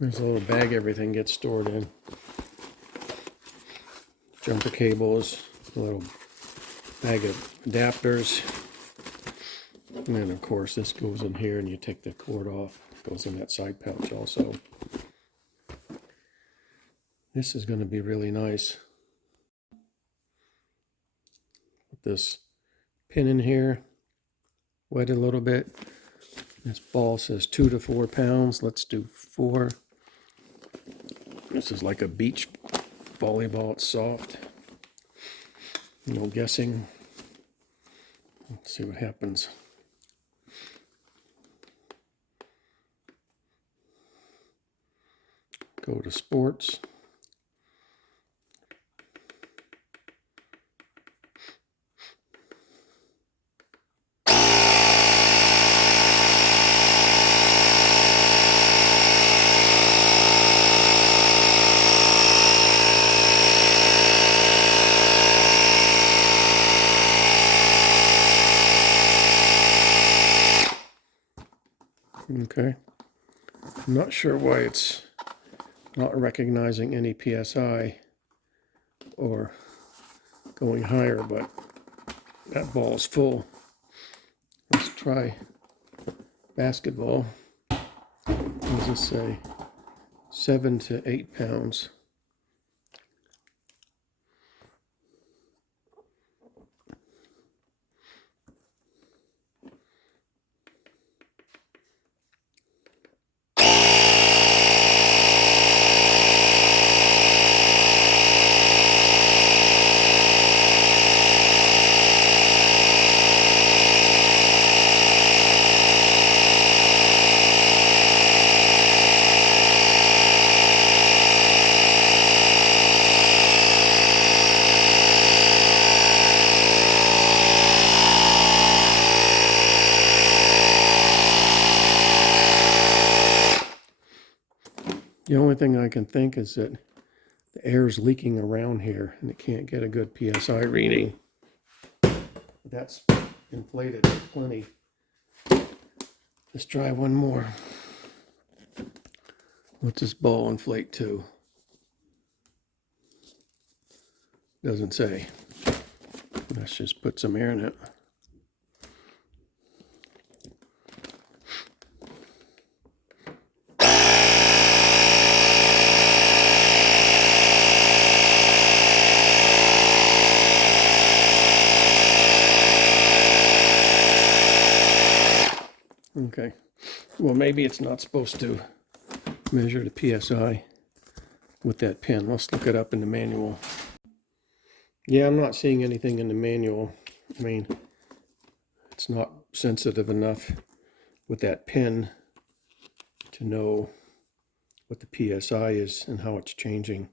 There's a little bag everything gets stored in. Jumper cables, a little bag of adapters. And then of course this goes in here and you take the cord off. It goes in that side pouch also. This is going to be really nice. Put this pin in here, wet it a little bit. This ball says 2 to 4 pounds. Let's do 4. This is like a beach volleyball. It's soft. No guessing. Let's see what happens. Go to sports. Okay. I'm not sure why it's not recognizing any PSI or going higher, but that ball is full. Let's try basketball. What does this say? 7 to 8 pounds. The only thing I can think is that the air is leaking around here and it can't get a good PSI reading. That's inflated plenty. Let's try one more. What's this ball inflate to? Doesn't say. Let's just put some air in it. Okay, well maybe it's not supposed to measure the PSI with that pin. Let's look it up in the manual. Yeah, I'm not seeing anything in the manual. I mean, it's not sensitive enough with that pin to know what the PSI is and how it's changing.